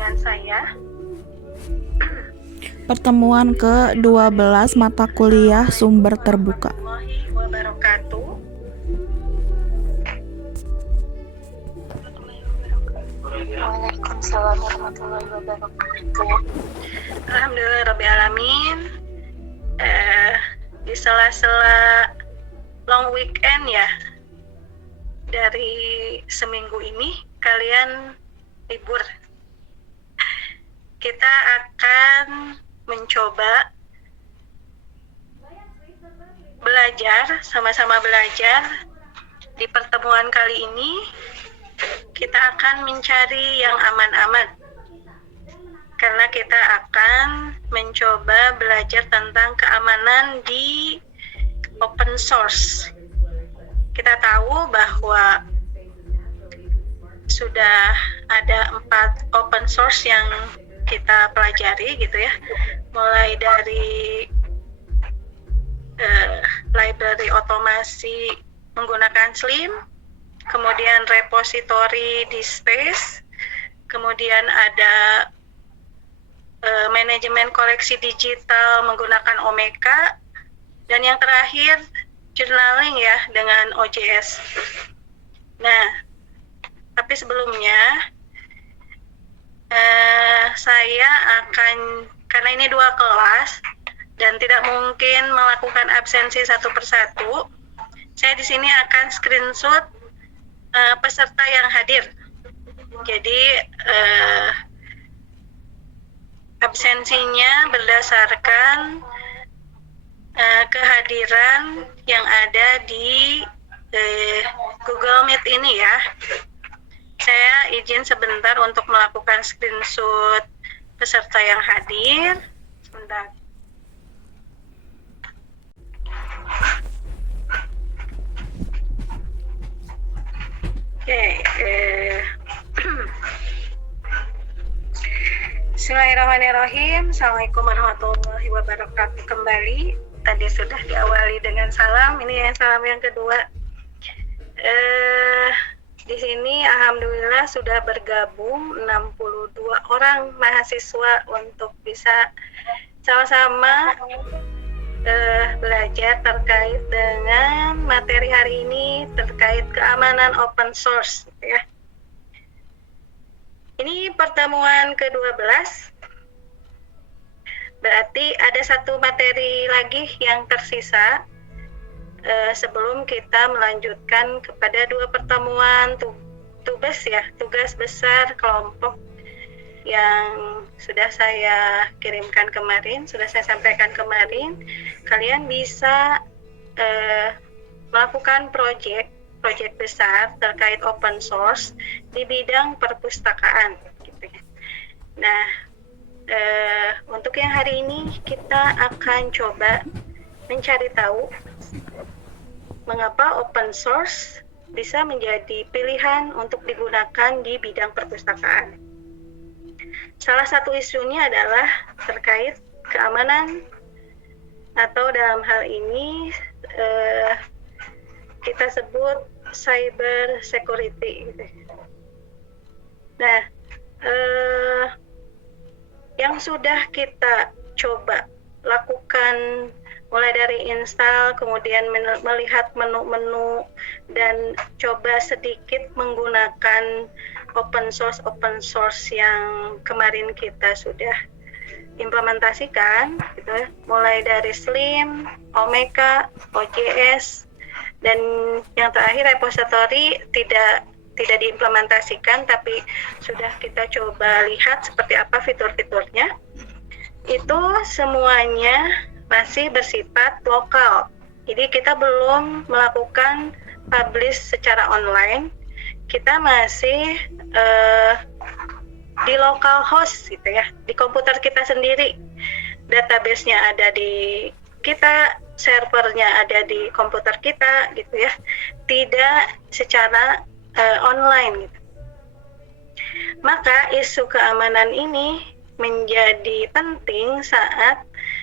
dengan saya. Pertemuan ke-12 mata kuliah sumber terbuka. Warahmatullahi wabarakatuh. Waalaikumsalam warahmatullahi wabarakatuh. Alhamdulillah Rabbil Alamin. Di sela-sela long weekend ya, dari seminggu ini kalian libur. Kita akan mencoba belajar, sama-sama belajar. Di pertemuan kali ini kita akan mencari yang aman-aman, karena kita akan mencoba belajar tentang keamanan di open source. Kita tahu bahwa sudah ada 4 open source yang kita pelajari gitu ya, mulai dari library otomasi menggunakan Slim, kemudian repository di Space, kemudian ada manajemen koleksi digital menggunakan Omeka, dan yang terakhir journaling ya dengan OJS. Nah, tapi sebelumnya saya akan, karena ini 2 kelas dan tidak mungkin melakukan absensi satu persatu, saya di sini akan screenshot peserta yang hadir. Jadi absensinya berdasarkan kehadiran yang ada di Google Meet ini ya. Saya izin sebentar untuk melakukan screenshot peserta yang hadir. Sebentar. Oke. Bismillahirrahmanirrahim. Assalamualaikum warahmatullahi wabarakatuh. Kembali. Tadi sudah diawali dengan salam. Ini yang salam yang kedua. Di sini alhamdulillah sudah bergabung 62 orang mahasiswa untuk bisa sama-sama belajar terkait dengan materi hari ini terkait keamanan open source ya. Ini pertemuan ke-12. Berarti ada 1 materi lagi yang tersisa sebelum kita melanjutkan kepada 2 pertemuan tugas besar kelompok yang sudah saya kirimkan kemarin, sudah saya sampaikan kemarin. Kalian bisa melakukan proyek besar terkait open source di bidang perpustakaan gitu ya. Nah, untuk yang hari ini kita akan coba mencari tahu mengapa open source bisa menjadi pilihan untuk digunakan di bidang perpustakaan. Salah satu isunya adalah terkait keamanan, atau dalam hal ini kita sebut cyber security. Nah, yang sudah kita coba lakukan mulai dari install, kemudian melihat menu-menu, dan coba sedikit menggunakan open source yang kemarin kita sudah implementasikan gitu ya. Mulai dari Slim, Omeka, OJS, dan yang terakhir repository tidak diimplementasikan, tapi sudah kita coba lihat seperti apa fitur-fiturnya. Itu semuanya masih bersifat lokal. Jadi kita belum melakukan publish secara online. Kita masih di local host gitu ya, di komputer kita sendiri. Database-nya ada di kita, servernya ada di komputer kita gitu ya. Tidak secara online gitu. Maka isu keamanan ini menjadi penting saat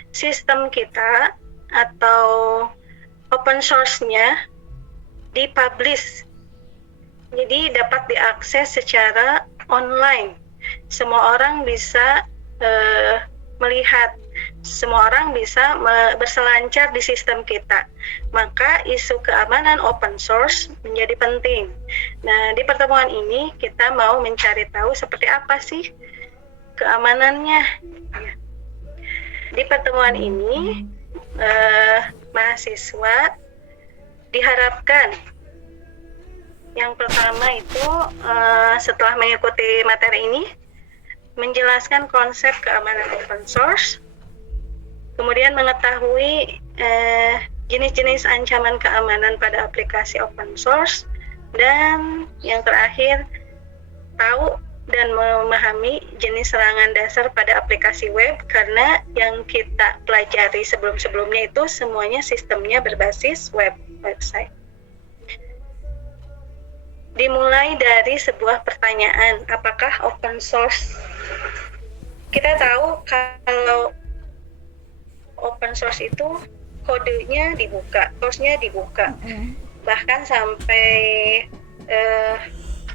sistem kita atau open source-nya dipublish. Jadi dapat diakses secara online. semua orang bisa melihat, semua orang bisa berselancar di sistem kita. Maka isu keamanan open source menjadi penting. Nah, di pertemuan ini kita mau mencari tahu seperti apa sih keamanannya. Di pertemuan ini mahasiswa diharapkan yang pertama itu setelah mengikuti materi ini menjelaskan konsep keamanan open source, kemudian mengetahui jenis-jenis ancaman keamanan pada aplikasi open source, dan yang terakhir tahu dan memahami jenis serangan dasar pada aplikasi web, karena yang kita pelajari sebelum-sebelumnya itu semuanya sistemnya berbasis website. Dimulai dari sebuah pertanyaan, apakah open source? Kita tahu kalau open source itu kodenya dibuka, source-nya dibuka. Bahkan sampai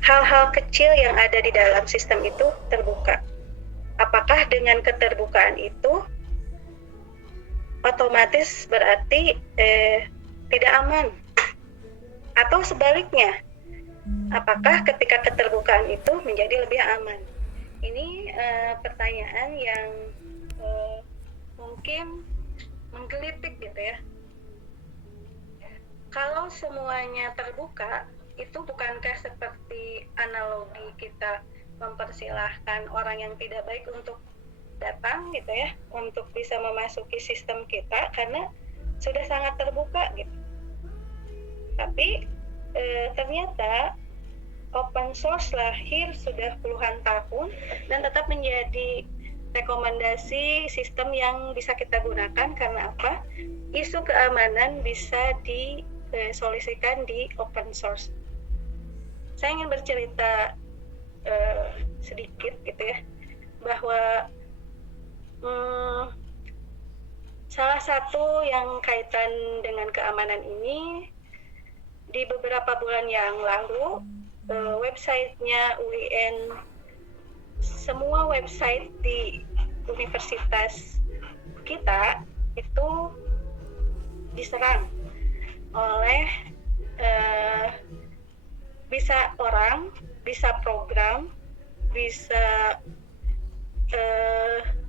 hal-hal kecil yang ada di dalam sistem itu terbuka. Apakah dengan keterbukaan itu otomatis berarti tidak aman? Atau sebaliknya, apakah ketika keterbukaan itu menjadi lebih aman? Ini pertanyaan yang mungkin menggelitik gitu ya. Kalau semuanya terbuka, itu bukankah seperti analogi kita mempersilahkan orang yang tidak baik untuk datang gitu ya, untuk bisa memasuki sistem kita karena sudah sangat terbuka gitu. Tapi ternyata open source lahir sudah puluhan tahun dan tetap menjadi rekomendasi sistem yang bisa kita gunakan. Karena apa? Isu keamanan bisa disolusikan di open source. Saya ingin bercerita sedikit gitu ya, bahwa salah satu yang kaitan dengan keamanan ini, di beberapa bulan yang lalu websitenya UIN, semua website di universitas kita itu diserang oleh bisa orang, bisa program, bisa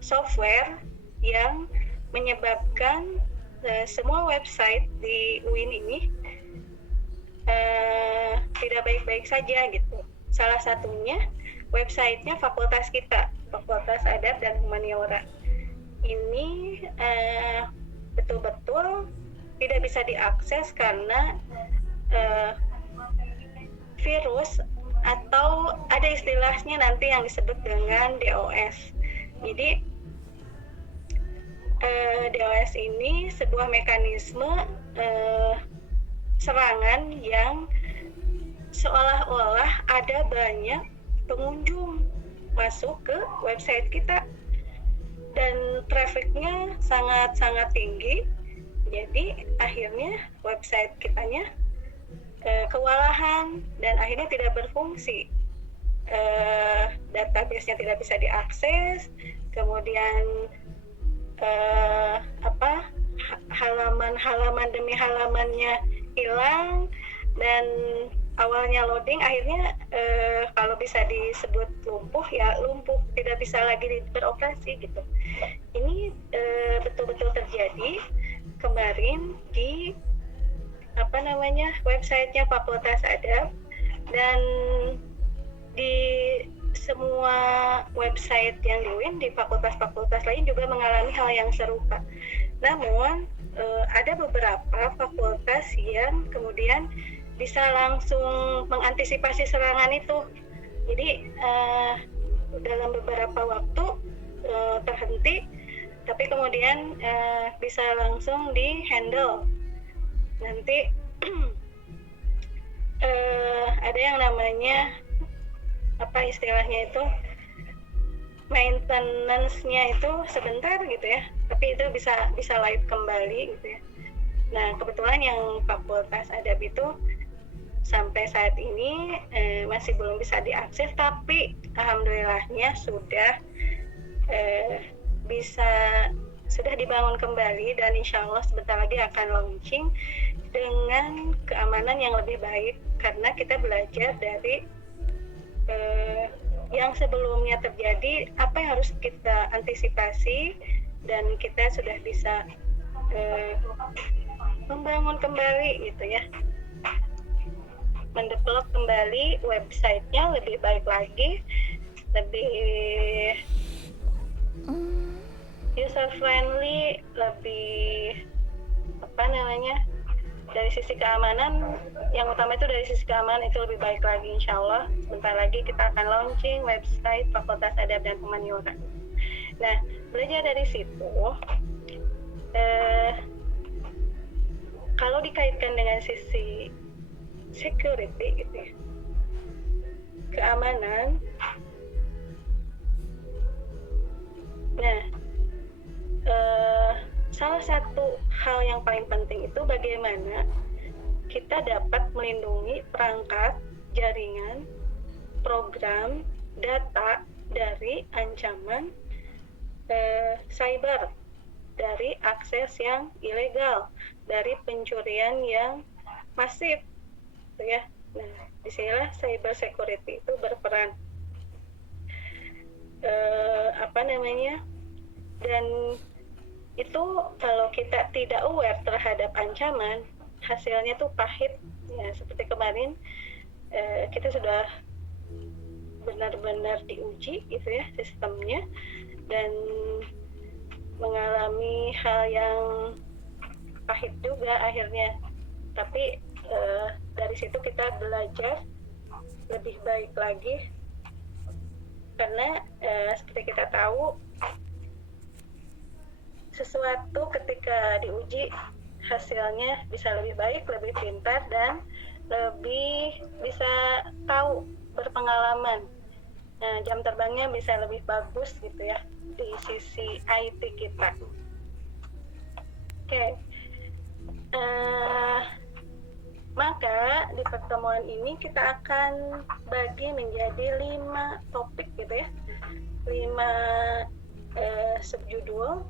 software yang menyebabkan semua website di UIN ini tidak baik-baik saja gitu. Salah satunya websitenya fakultas kita, Fakultas Adab dan Humaniora. Ini betul-betul tidak bisa diakses karena virus, atau ada istilahnya nanti yang disebut dengan DOS. Jadi DOS ini sebuah mekanisme serangan yang seolah-olah ada banyak pengunjung masuk ke website kita dan trafficnya sangat-sangat tinggi. Jadi akhirnya website kitanya kewalahan dan akhirnya tidak berfungsi. Database-nya tidak bisa diakses, kemudian halaman demi halamannya hilang, dan awalnya loading akhirnya kalau bisa disebut lumpuh ya lumpuh, tidak bisa lagi beroperasi gitu. Ini betul-betul terjadi kemarin di websitenya Fakultas Adab, dan di semua website yang di UIN, di fakultas-fakultas lain juga mengalami hal yang serupa. Namun ada beberapa fakultas yang kemudian bisa langsung mengantisipasi serangan itu. Jadi dalam beberapa waktu terhenti, tapi kemudian bisa langsung di-handle. Nanti ada yang namanya istilahnya itu maintenance-nya itu sebentar gitu ya, tapi itu bisa live kembali gitu ya. Nah, kebetulan yang Fakultas Adab itu sampai saat ini masih belum bisa diakses, tapi alhamdulillahnya bisa sudah dibangun kembali, dan insya Allah sebentar lagi akan launching dengan keamanan yang lebih baik, karena kita belajar dari yang sebelumnya terjadi, apa yang harus kita antisipasi, dan kita sudah bisa membangun kembali gitu ya, mendevelop kembali websitenya lebih baik lagi, lebih user friendly, lebih dari sisi keamanan, yang utama itu dari sisi keamanan itu lebih baik lagi. Insya Allah sebentar lagi kita akan launching website Fakultas Adab dan Humaniora. Nah, belajar dari situ, kalau dikaitkan dengan sisi security gitu ya, keamanan, nah salah satu hal yang paling penting itu bagaimana kita dapat melindungi perangkat, jaringan, program, data dari ancaman cyber, dari akses yang ilegal, dari pencurian yang masif, gitu ya. Nah, disinilah cyber security itu berperan. Dan itu kalau kita tidak aware terhadap ancaman, hasilnya tuh pahit ya. Seperti kemarin kita sudah benar-benar diuji gitu ya sistemnya, dan mengalami hal yang pahit juga akhirnya. Tapi dari situ kita belajar lebih baik lagi, karena seperti kita tahu, sesuatu ketika diuji hasilnya bisa lebih baik, lebih pintar, dan lebih bisa tahu, berpengalaman. Nah, jam terbangnya bisa lebih bagus gitu ya di sisi IT kita. Oke. Maka di pertemuan ini kita akan bagi menjadi 5 topik gitu ya, 5 subjudul,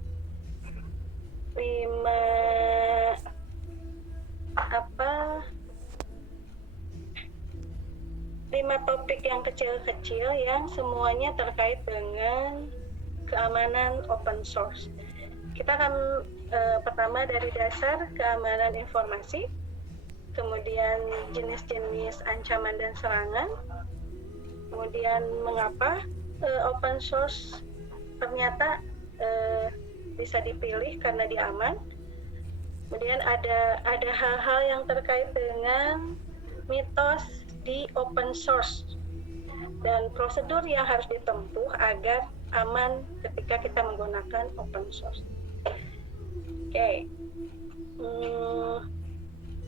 5 topik yang kecil-kecil yang semuanya terkait dengan keamanan open source. Kita akan pertama dari dasar keamanan informasi, kemudian jenis-jenis ancaman dan serangan, kemudian mengapa open source ternyata bisa dipilih karena dia aman. Kemudian ada hal-hal yang terkait dengan mitos di open source dan prosedur yang harus ditempuh agar aman ketika kita menggunakan open source. Oke.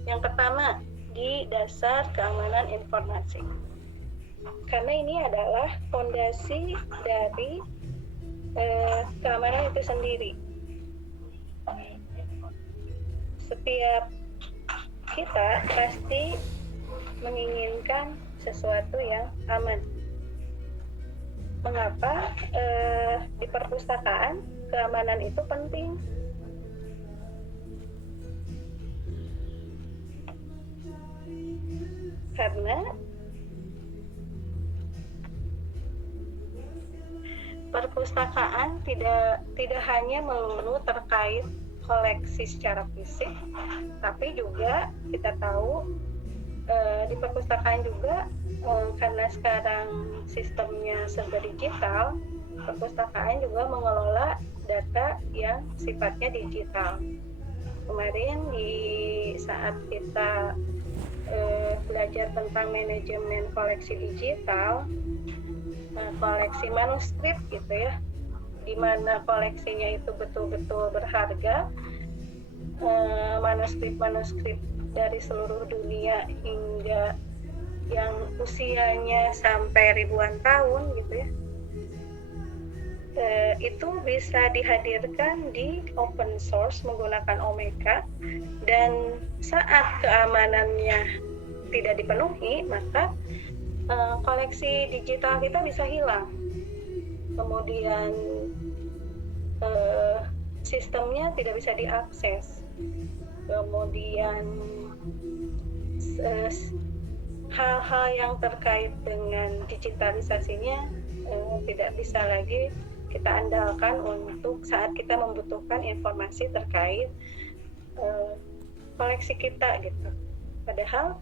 Yang pertama, di dasar keamanan informasi. Karena ini adalah fondasi dari keamanan itu sendiri. Setiap kita pasti menginginkan sesuatu yang aman. Mengapa di perpustakaan keamanan itu penting? Karena perpustakaan tidak hanya melulu terkait koleksi secara fisik, tapi juga kita tahu di perpustakaan juga karena sekarang sistemnya serba digital, perpustakaan juga mengelola data yang sifatnya digital. Kemarin di saat kita belajar tentang manajemen koleksi digital, koleksi manuskrip gitu ya, di mana koleksinya itu betul-betul berharga, manuskrip dari seluruh dunia hingga yang usianya sampai ribuan tahun gitu ya, itu bisa dihadirkan di open source menggunakan Omeka, dan saat keamanannya tidak dipenuhi, maka koleksi digital kita bisa hilang. Kemudian sistemnya tidak bisa diakses. Kemudian hal-hal yang terkait dengan digitalisasinya tidak bisa lagi kita andalkan untuk saat kita membutuhkan informasi terkait koleksi kita gitu. Padahal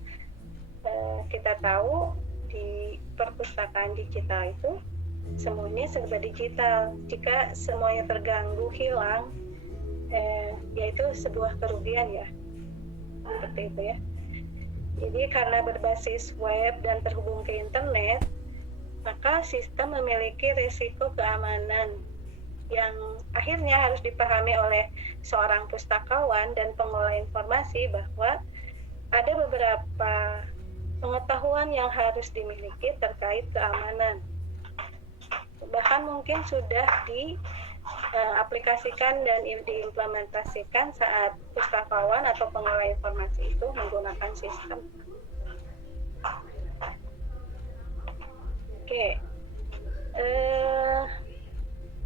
kita tahu di perpustakaan digital itu semuanya serba digital. Jika semuanya terganggu, hilang, yaitu sebuah kerugian ya, seperti itu ya. Jadi karena berbasis web dan terhubung ke internet, maka sistem memiliki risiko keamanan yang akhirnya harus dipahami oleh seorang pustakawan dan pengelola informasi bahwa ada beberapa pengetahuan yang harus dimiliki terkait keamanan. Bahkan mungkin sudah diaplikasikan dan diimplementasikan saat pustakawan atau pengelola informasi itu menggunakan sistem. Oke.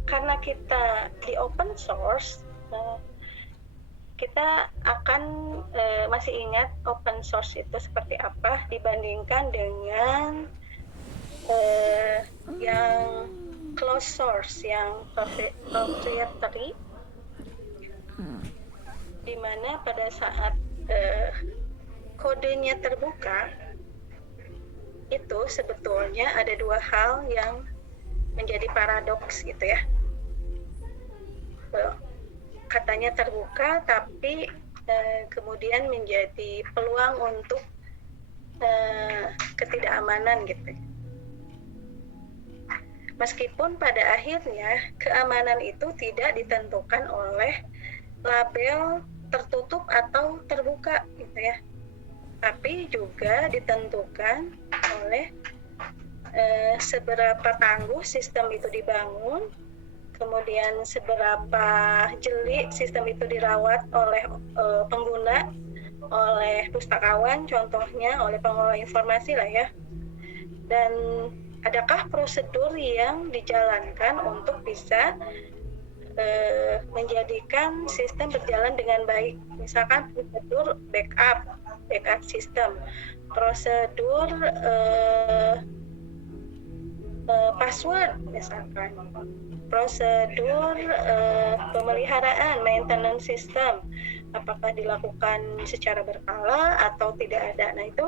Karena kita di open source, kita akan masih ingat open source itu seperti apa dibandingkan dengan yang closed source, yang proprietary, di mana pada saat kodenya terbuka, itu sebetulnya ada dua hal yang menjadi paradoks gitu ya. Katanya terbuka, tapi kemudian menjadi peluang untuk ketidakamanan gitu. Meskipun pada akhirnya keamanan itu tidak ditentukan oleh label tertutup atau terbuka gitu ya, tapi juga ditentukan oleh seberapa tangguh sistem itu dibangun, kemudian seberapa jeli sistem itu dirawat oleh pengguna, oleh pustakawan contohnya, oleh pengelola informasi lah ya, dan adakah prosedur yang dijalankan untuk bisa menjadikan sistem berjalan dengan baik. Misalkan prosedur backup sistem, prosedur password misalkan, prosedur pemeliharaan maintenance system, apakah dilakukan secara berkala atau tidak ada. Nah itu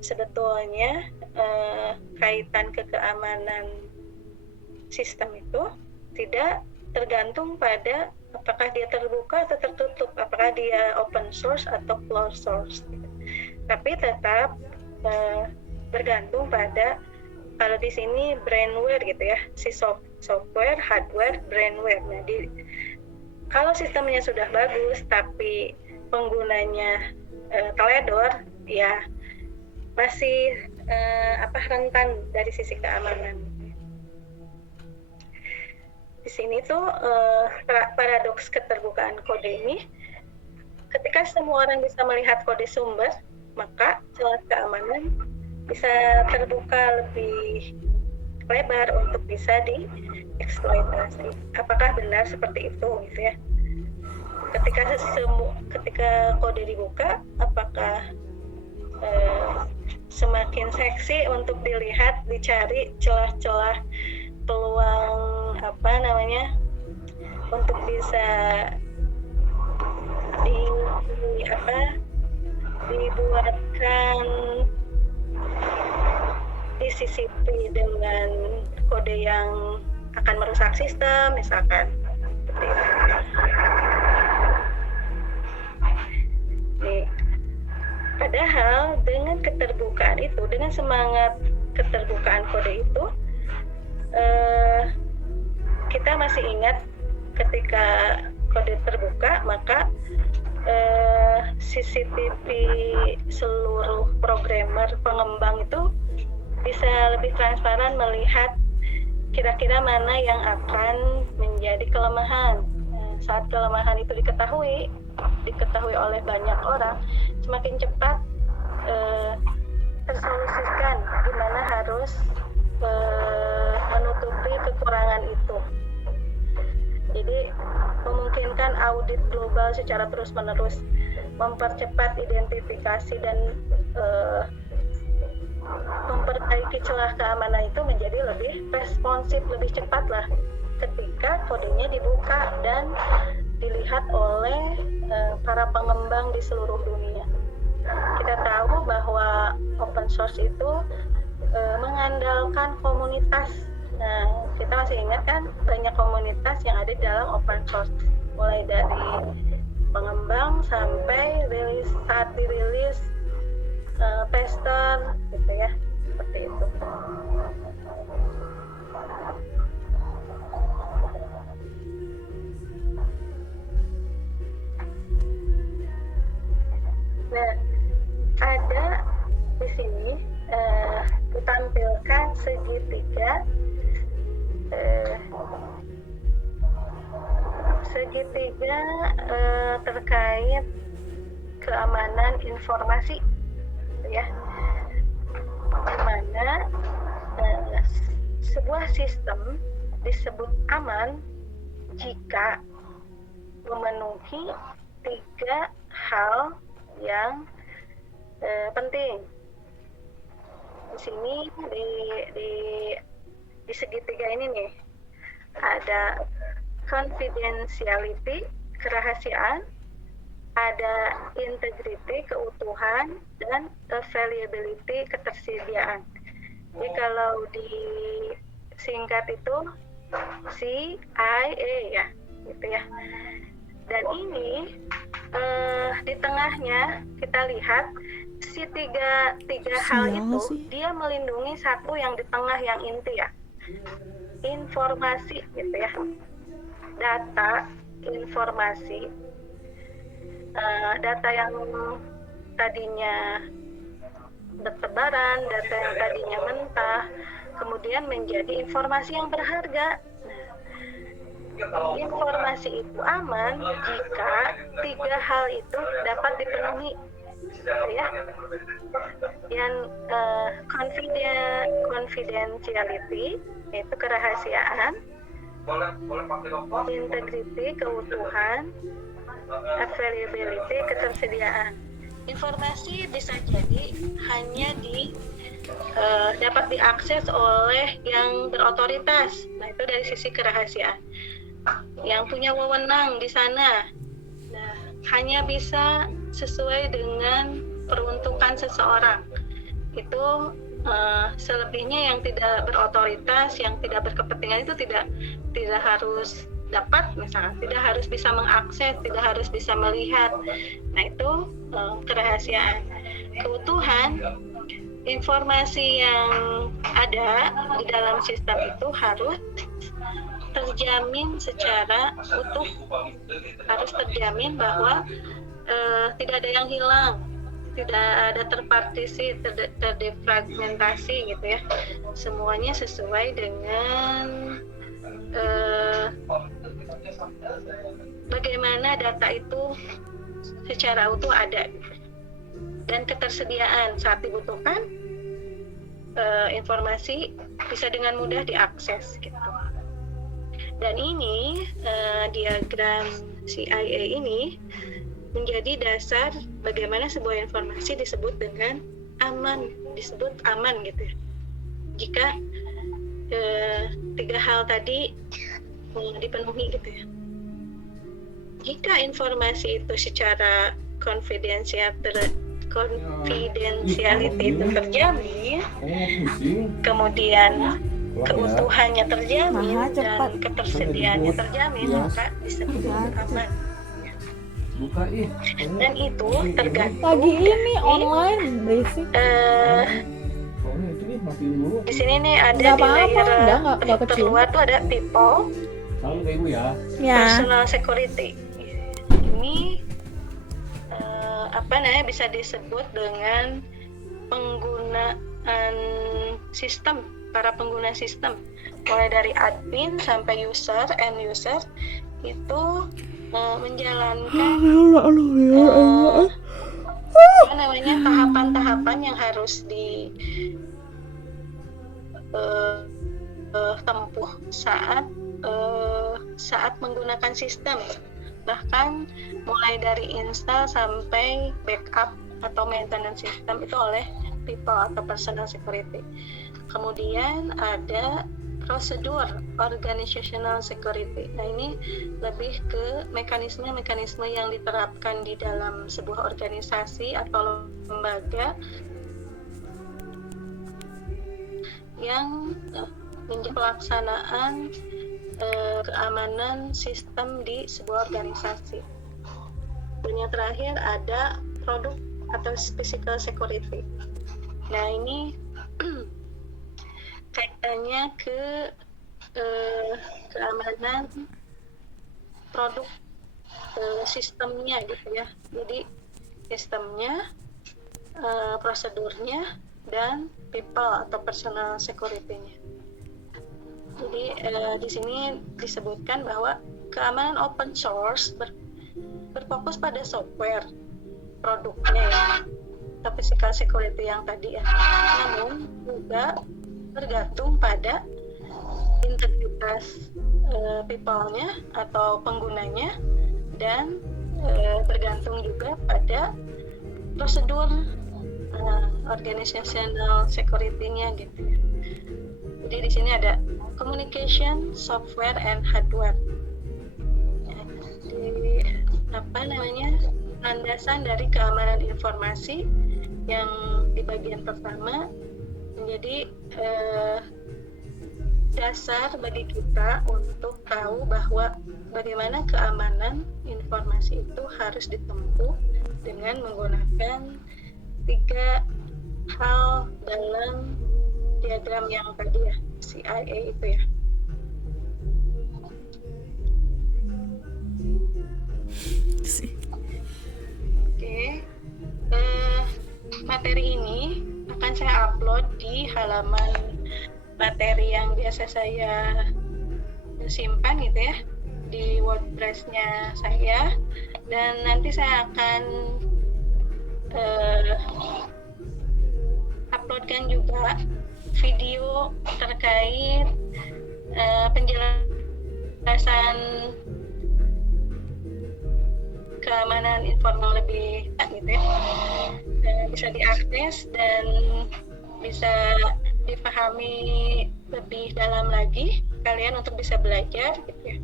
sebetulnya kaitan ke keamanan sistem itu tidak tergantung pada apakah dia terbuka atau tertutup, apakah dia open source atau closed source, tapi tetap bergantung pada, kalau di sini brainware gitu ya, si software, hardware, brainware. Nah, kalau sistemnya sudah bagus tapi penggunanya teledor, ya masih rentan dari sisi keamanan. Di sini tuh paradoks keterbukaan kode ini, ketika semua orang bisa melihat kode sumber, maka celah keamanan bisa terbuka lebih lebar untuk bisa dieksploitasi. Apakah benar seperti itu gitu ya? Ketika kode dibuka, apakah semakin seksi untuk dilihat, dicari celah-celah peluang untuk bisa dibuatkan, disisipi dengan kode yang akan merusak sistem misalkan, seperti itu. Nih, padahal dengan keterbukaan itu, dengan semangat keterbukaan kode itu, kita masih ingat ketika kode terbuka, maka CCTV seluruh programmer, pengembang itu bisa lebih transparan melihat kira-kira mana yang akan menjadi kelemahan. Saat kelemahan itu diketahui oleh banyak orang, semakin cepat tersolusikan gimana harus menutupi kekurangan itu. Jadi memungkinkan audit global secara terus-menerus, mempercepat identifikasi dan memperbaiki celah keamanan itu menjadi lebih responsif, lebih cepat lah ketika kodenya dibuka dan dilihat oleh para pengembang di seluruh dunia. Kita tahu bahwa open source itu mengandalkan komunitas. Nah, kita masih ingat kan banyak komunitas yang ada di dalam open source, mulai dari pengembang sampai saat dirilis tester gitu ya, seperti itu. Nah, ada di sini ditampilkan segitiga terkait keamanan informasi, ya, di mana sebuah sistem disebut aman jika memenuhi 3 hal yang penting. Di sini di segitiga ini nih ada confidentiality, kerahasiaan, ada integrity, keutuhan, dan availability, ketersediaan. Jadi kalau disingkat itu CIA ya, gitu ya. Dan ini di tengahnya kita lihat si tiga hal itu dia melindungi satu yang di tengah yang inti ya, informasi gitu ya, data, informasi, data yang tadinya bertebaran, data yang tadinya mentah, kemudian menjadi informasi yang berharga. Informasi itu aman jika 3 hal itu dapat dipenuhi, ya. Yang confidentiality, yaitu kerahasiaan, integrity, keutuhan, availability, ketersediaan. Informasi bisa jadi hanya dapat diakses oleh yang berotoritas. Nah, itu dari sisi kerahasiaan. Yang punya wewenang di sana. Nah, hanya bisa sesuai dengan peruntukan seseorang. Itu selebihnya yang tidak berotoritas, yang tidak berkepentingan itu tidak harus dapat, misalnya tidak harus bisa mengakses, tidak harus bisa melihat. Nah, itu kerahasiaan. Keutuhan, informasi yang ada di dalam sistem itu harus terjamin secara utuh, harus terjamin bahwa tidak ada yang hilang, tidak ada terpartisi, terdefragmentasi gitu ya. Semuanya sesuai dengan bagaimana data itu secara utuh ada, dan ketersediaan saat dibutuhkan informasi bisa dengan mudah diakses gitu. Dan ini diagram CIA ini menjadi dasar bagaimana sebuah informasi disebut dengan aman, disebut aman gitu ya. Jika 3 hal tadi dipenuhi gitu ya. Jika informasi itu secara confidentiality itu terjamin, kemudian keutuhannya terjamin dan ketersediaannya terjamin, maka disebut aman. Dan itu tergantung lagi ini online berisik. Di sini nih ada di layer terluar tuh ada people, personal security. Ini bisa disebut dengan penggunaan sistem, para pengguna sistem, mulai dari admin sampai end user itu menjalankan tahapan-tahapan yang harus tempuh saat menggunakan sistem, bahkan mulai dari install sampai backup atau maintenance sistem itu oleh people atau personal security. Kemudian ada prosedur organizational security. Nah, ini lebih ke mekanisme-mekanisme yang diterapkan di dalam sebuah organisasi atau lembaga yang menjadi pelaksanaan keamanan sistem di sebuah organisasi. Dan yang terakhir ada produk atau physical security. Nah, ini kaitannya ke keamanan produk sistemnya gitu ya. Jadi sistemnya, prosedurnya, dan people atau personal security-nya. Jadi di sini disebutkan bahwa keamanan open source berfokus pada software produknya ya, atau physical security yang tadi ya. Namun juga tergantung pada integritas people-nya atau penggunanya, dan bergantung juga pada prosedur organizational security-nya gitu ya. Jadi di sini ada communication, software, and hardware. Landasan dari keamanan informasi yang di bagian pertama menjadi dasar bagi kita untuk tahu bahwa bagaimana keamanan informasi itu harus ditempuh dengan menggunakan 3 hal dalam diagram yang tadi ya, CIA itu ya. Oke. Materi ini akan saya upload di halaman materi yang biasa saya simpan gitu ya, di WordPress-nya saya, dan nanti saya akan uploadkan juga video terkait penjelasan keamanan informal lebih gitu ya, bisa diakses dan bisa dipahami lebih dalam lagi kalian untuk bisa belajar gitu ya.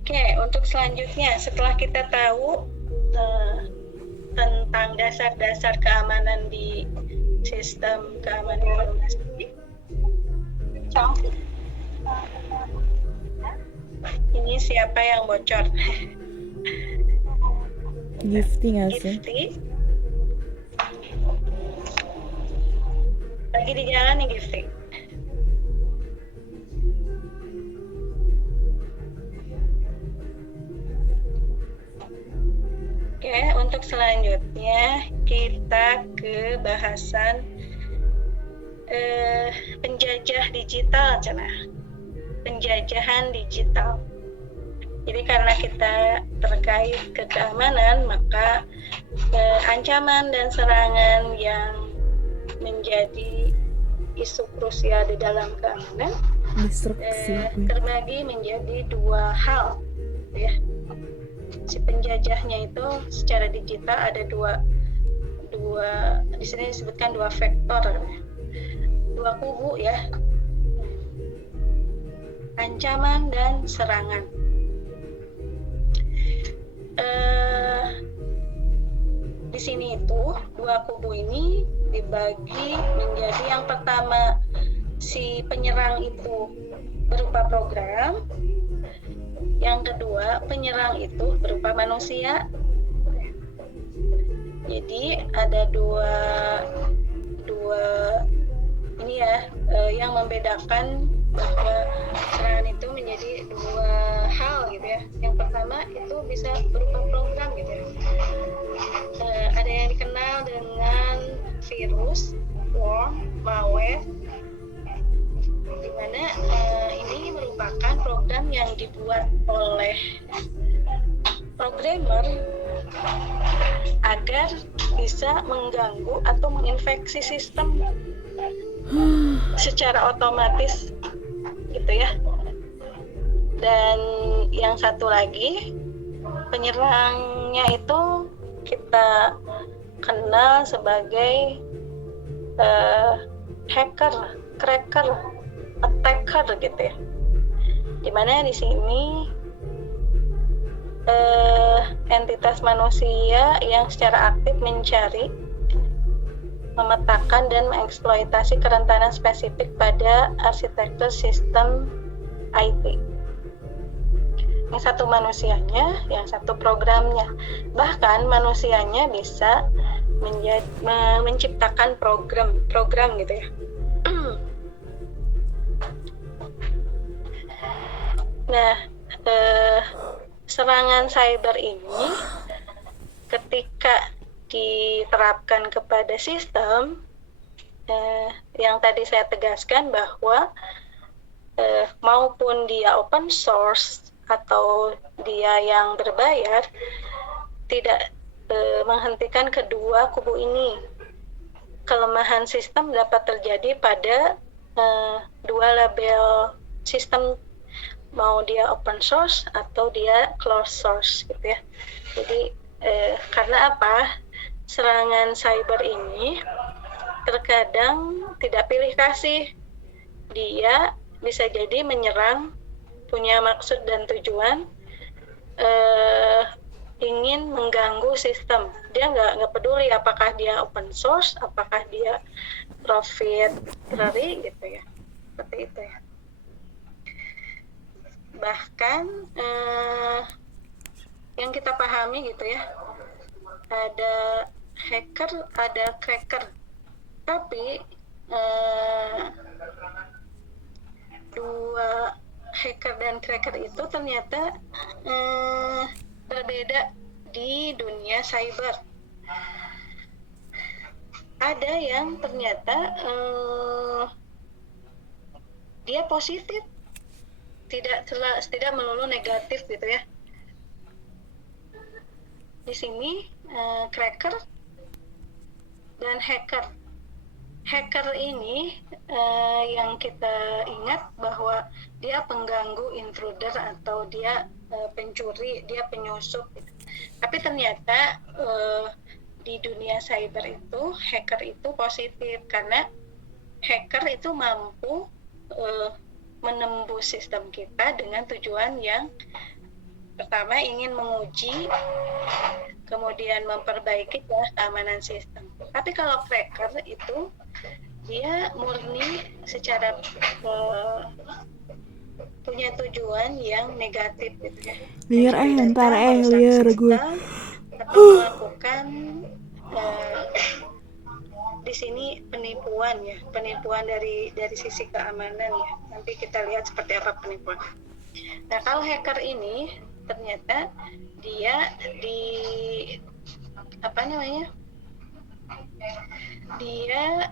Oke, untuk selanjutnya setelah kita tahu tentang dasar-dasar keamanan di sistem keamanan informasi, ini siapa yang bocor? Gifty nggak sih? Gifty lagi di jalan nih, Gifty. Oke, untuk selanjutnya kita ke bahasan penjajah digital, penjajahan digital. Jadi karena kita terkait ke keamanan, maka ancaman dan serangan yang menjadi isu krusial di dalam keamanan terbagi menjadi 2 hal ya. Si penjajahnya itu secara digital ada dua di sini disebutkan 2 vektor, 2 kubu ya, ancaman dan serangan. Di sini itu 2 kubu ini dibagi menjadi, yang pertama si penyerang itu berupa program, yang kedua penyerang itu berupa manusia. Jadi ada dua ini ya, yang membedakan bahwa serangan itu menjadi 2 hal gitu ya. Yang pertama itu bisa berupa program gitu ya. Ada yang dikenal dengan virus, worm, malware, di mana ini merupakan program yang dibuat oleh programmer agar bisa mengganggu atau menginfeksi sistem secara otomatis gitu ya. Dan yang satu lagi, penyerangnya itu kita kenal sebagai hacker, cracker, attacker gitu ya. Dimana di sini entitas manusia yang secara aktif mencari, memetakan dan mengeksploitasi kerentanan spesifik pada arsitektur sistem IT. Yang satu manusianya, yang satu programnya. Bahkan manusianya bisa menciptakan program gitu ya. Nah, serangan cyber ini ketika diterapkan kepada sistem, yang tadi saya tegaskan bahwa maupun dia open source atau dia yang berbayar, tidak menghentikan kedua kubu ini. Kelemahan sistem dapat terjadi pada dua label sistem, mau dia open source atau dia closed source gitu ya. Jadi karena apa? Serangan cyber ini terkadang tidak pilih kasih. Dia bisa jadi menyerang, punya maksud dan tujuan ingin mengganggu sistem. Dia nggak peduli apakah dia open source, apakah dia profitable gitu ya. Seperti itu ya. Bahkan yang kita pahami gitu ya, ada hacker, ada cracker, tapi dua hacker dan cracker itu ternyata berbeda di dunia cyber. Ada yang ternyata dia positif, tidak melulu negatif gitu ya. Di sini cracker dan hacker. Hacker ini yang kita ingat bahwa dia pengganggu, intruder, atau dia pencuri, dia penyusup gitu. Tapi ternyata di dunia cyber itu hacker itu positif, karena hacker itu mampu menembus sistem kita dengan tujuan yang pertama ingin menguji, kemudian memperbaiki keamanan sistem. Tapi kalau cracker itu dia murni secara punya tujuan yang negatif gitu ya. Liar liar gue. Atau melakukan di sini penipuan ya, penipuan dari sisi keamanan ya. Nanti kita lihat seperti apa penipuan. Nah, kalau hacker ini ternyata dia dia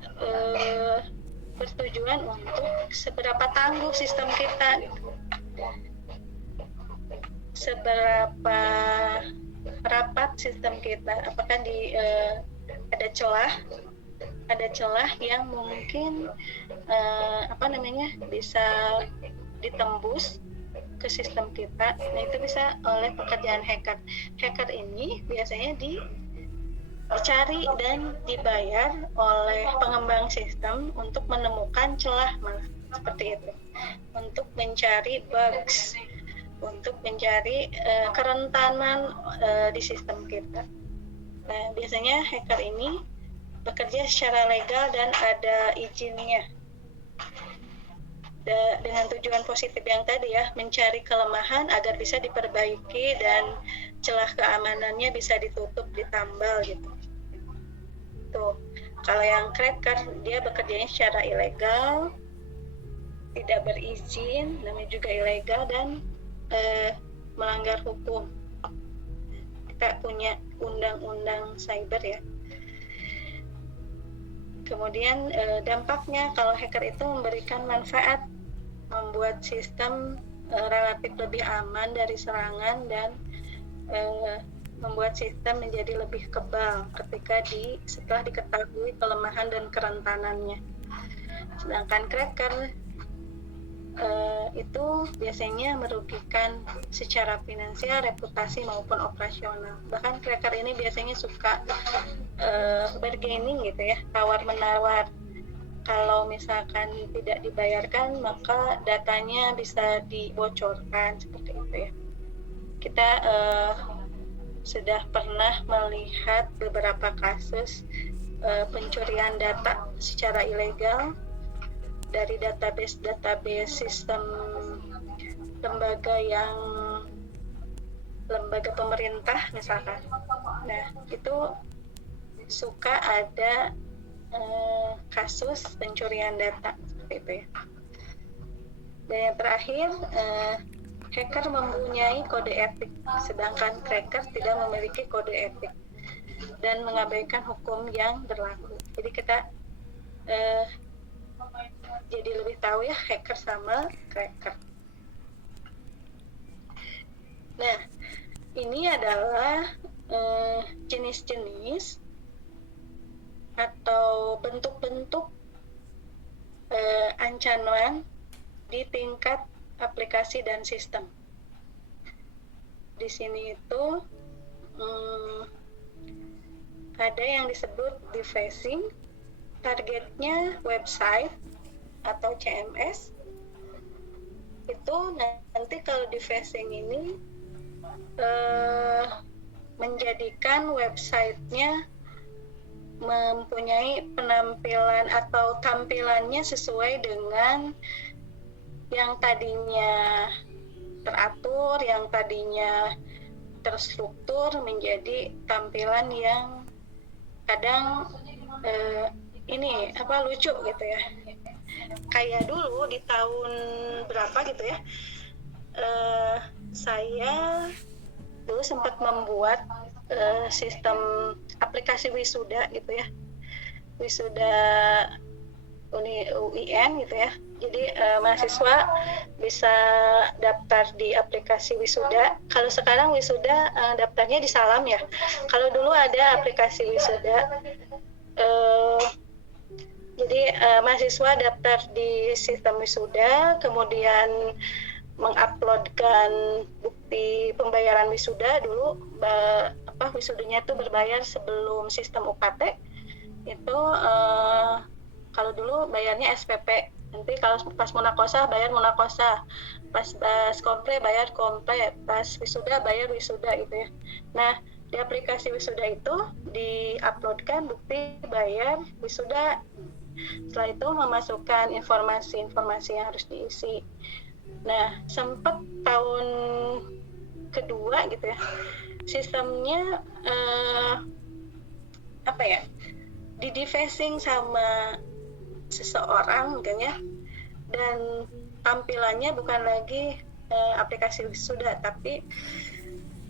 bertujuan untuk seberapa tangguh sistem kita gitu. Seberapa rapat sistem kita, apakah ada celah yang mungkin bisa ditembus ke sistem kita. Nah, itu bisa oleh pekerjaan hacker. Hacker ini biasanya dicari dan dibayar oleh pengembang sistem untuk menemukan celah, malah seperti itu, untuk mencari bugs, untuk mencari kerentanan di sistem kita. Nah, biasanya hacker ini bekerja secara legal dan ada izinnya, dengan tujuan positif yang tadi ya, mencari kelemahan agar bisa diperbaiki dan celah keamanannya bisa ditutup, ditambal gitu. Tuh, kalau yang cracker dia bekerjanya secara ilegal, tidak berizin, namanya juga ilegal, dan melanggar hukum. Kita punya undang-undang cyber ya. Kemudian dampaknya kalau hacker itu memberikan manfaat, membuat sistem relatif lebih aman dari serangan dan membuat sistem menjadi lebih kebal setelah diketahui kelemahan dan kerentanannya. Sedangkan cracker itu biasanya merugikan secara finansial, reputasi maupun operasional. Bahkan cracker ini biasanya suka bargaining gitu ya, tawar-menawar. Kalau misalkan tidak dibayarkan, maka datanya bisa dibocorkan seperti itu ya. Kita sudah pernah melihat beberapa kasus pencurian data secara ilegal dari database sistem lembaga pemerintah misalkan. Nah, itu suka ada kasus pencurian data seperti itu ya. Dan yang terakhir, hacker mempunyai kode etik, sedangkan cracker tidak memiliki kode etik dan mengabaikan hukum yang berlaku. Jadi kita jadi lebih tahu ya hacker sama cracker. Nah, ini adalah jenis-jenis atau bentuk-bentuk ancaman di tingkat aplikasi dan sistem. Di sini itu ada yang disebut defacing, targetnya website atau CMS. Itu nanti kalau defacing ini menjadikan websitenya mempunyai penampilan atau tampilannya sesuai dengan yang tadinya teratur, yang tadinya terstruktur menjadi tampilan yang kadang lucu gitu ya. Kayak dulu di tahun berapa gitu ya, saya dulu sempat membuat sistem aplikasi wisuda gitu ya, wisuda UIN gitu ya. Jadi mahasiswa bisa daftar di aplikasi wisuda. Kalau sekarang wisuda daftarnya di Salam ya. Kalau dulu ada aplikasi wisuda. Jadi mahasiswa daftar di sistem wisuda, kemudian menguploadkan bukti pembayaran wisuda dulu. Wisudanya itu berbayar sebelum sistem UKT. Itu kalau dulu bayarnya SPP. Nanti kalau pas munakosah bayar munakosah, pas komple bayar komple, pas wisuda bayar wisuda gitu ya. Nah, di aplikasi wisuda itu diuploadkan bukti bayar wisuda. Setelah itu memasukkan informasi-informasi yang harus diisi. Nah, sempat tahun kedua gitu ya, sistemnya di defacing sama seseorang mungkin ya, dan tampilannya bukan lagi aplikasi wisuda, tapi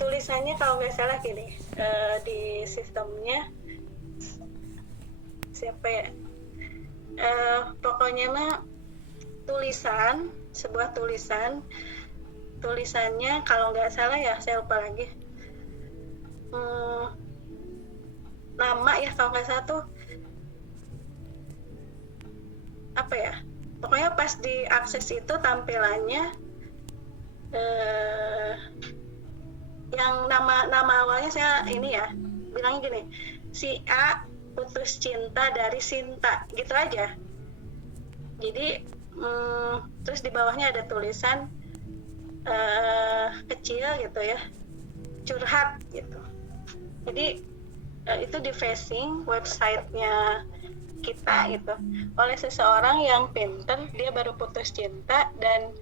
tulisannya kalau nggak salah gini, di sistemnya pokoknya mah sebuah tulisannya kalau nggak salah ya, saya lupa lagi nama ya, kalau nggak salah tuh pokoknya pas diakses itu tampilannya yang nama awalnya saya ini ya bilangnya gini, si A putus cinta dari Sinta gitu aja. Jadi terus di bawahnya ada tulisan kecil gitu ya, curhat gitu. Jadi itu defacing websitenya kita gitu oleh seseorang yang pinter, dia baru putus cinta dan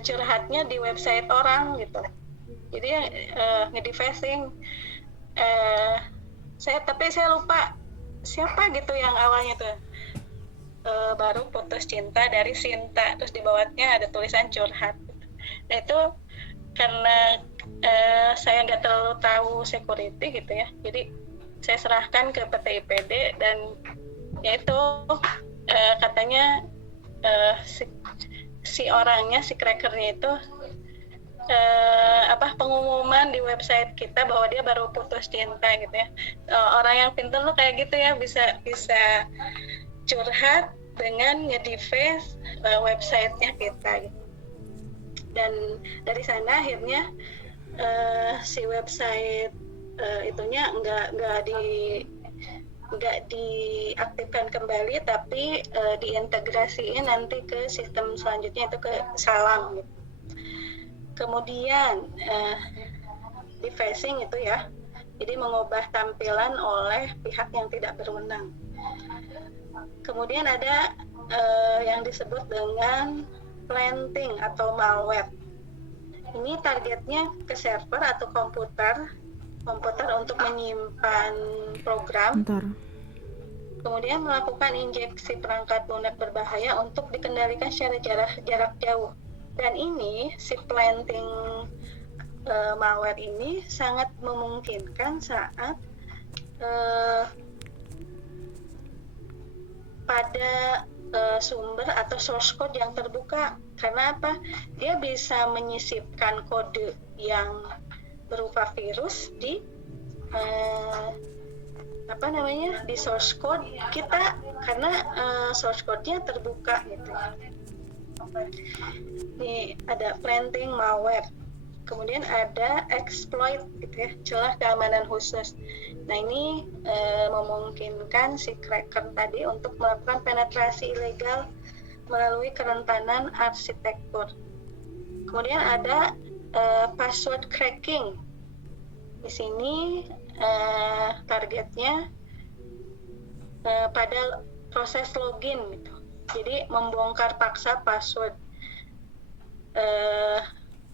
curhatnya di website orang gitu. Jadi ngedefacing saya lupa siapa gitu yang awalnya tuh baru putus cinta dari Sinta, terus di bawahnya ada tulisan curhat. Nah itu karena saya nggak terlalu tahu security gitu ya, jadi saya serahkan ke PT IPD dan yaitu katanya si orangnya, si crackernya itu pengumuman di website kita bahwa dia baru putus cinta gitu ya. Orang yang pintar tuh kayak gitu ya, bisa curhat dengan nge-deface websitenya kita gitu. Dan dari sana akhirnya si website itunya nggak diaktifkan kembali, tapi diintegrasiin nanti ke sistem selanjutnya, itu ke Salam gitu. Kemudian defacing itu ya, jadi mengubah tampilan oleh pihak yang tidak berwenang. Kemudian ada yang disebut dengan planting atau malware. Ini targetnya ke server atau komputer untuk menyimpan program. Kemudian melakukan injeksi perangkat lunak berbahaya untuk dikendalikan secara jarak jauh. Dan ini si planting malware ini sangat memungkinkan saat pada sumber atau source code yang terbuka. Karena apa? Dia bisa menyisipkan kode yang berupa virus di di source code kita, karena source code-nya terbuka gitu. Ini ada planting malware. Kemudian ada exploit gitu ya, celah keamanan khusus. Nah ini memungkinkan si cracker tadi untuk melakukan penetrasi ilegal melalui kerentanan arsitektur. Kemudian ada password cracking. Di sini targetnya pada proses login gitu. Jadi membongkar paksa password.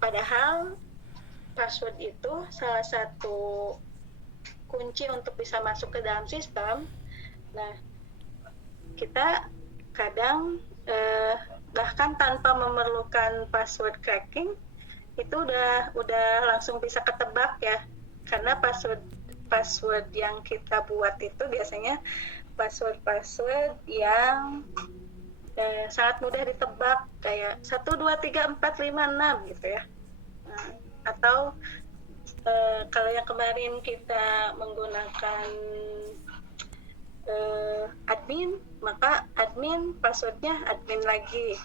Padahal password itu salah satu kunci untuk bisa masuk ke dalam sistem. Nah, kita kadang bahkan tanpa memerlukan password cracking itu udah langsung bisa ketebak ya, karena password yang kita buat itu biasanya password yang sangat mudah ditebak, kayak 1, 2, 3, 4, 5, 6 gitu ya. Nah, atau kalau yang kemarin kita menggunakan admin, maka admin passwordnya admin lagi,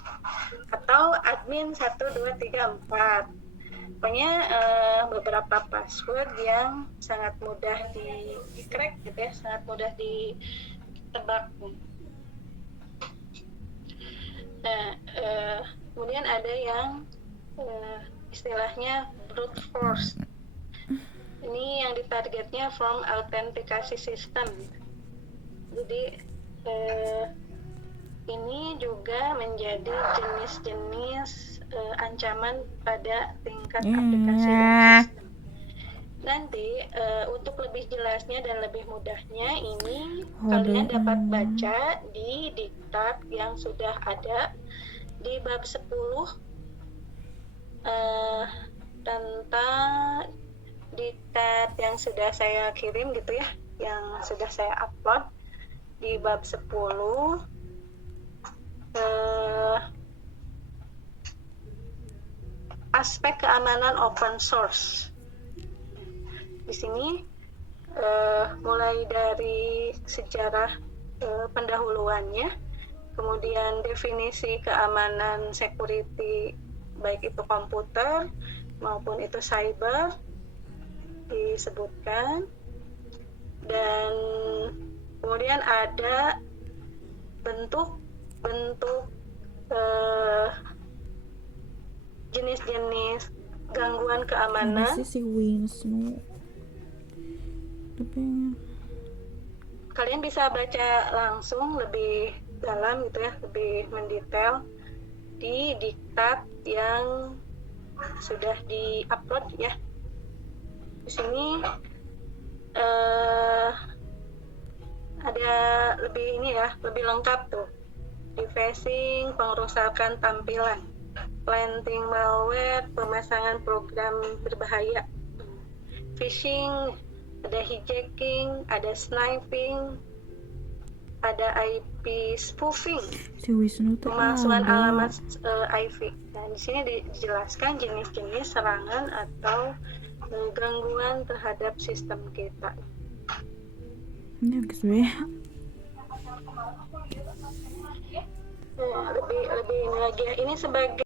atau admin 1, 2, 3, 4. Pokoknya beberapa password yang sangat mudah di-crack gitu ya, sangat mudah ditebak. Nah, kemudian ada yang istilahnya brute force. Ini yang ditargetnya from autentikasi system. Jadi ini juga menjadi jenis-jenis ancaman pada tingkat aplikasi dan sistem. Nanti untuk lebih jelasnya dan lebih mudahnya ini kalian dapat baca di diktat yang sudah ada di bab 10 tentang diktat yang sudah saya kirim gitu ya, yang sudah saya upload di bab 10 aspek keamanan open source. Di sini mulai dari sejarah pendahuluannya, kemudian definisi keamanan security baik itu komputer maupun itu cyber disebutkan, dan kemudian ada bentuk-bentuk jenis-jenis gangguan keamanan. Kalian bisa baca langsung lebih dalam gitu ya, lebih mendetail di diktat yang sudah di-upload ya. Di sini ada lebih lebih lengkap tuh. Defacing, pengerusakan tampilan, planting malware, pemasangan program berbahaya, phishing, ada hijacking, ada sniping, ada IP spoofing, Si Wisnu tuh pemalsuan ada. alamat IP. Dan di sini dijelaskan jenis-jenis serangan atau gangguan terhadap sistem kita. Ini guys be. Lebih ini lagi ya. Ini sebagai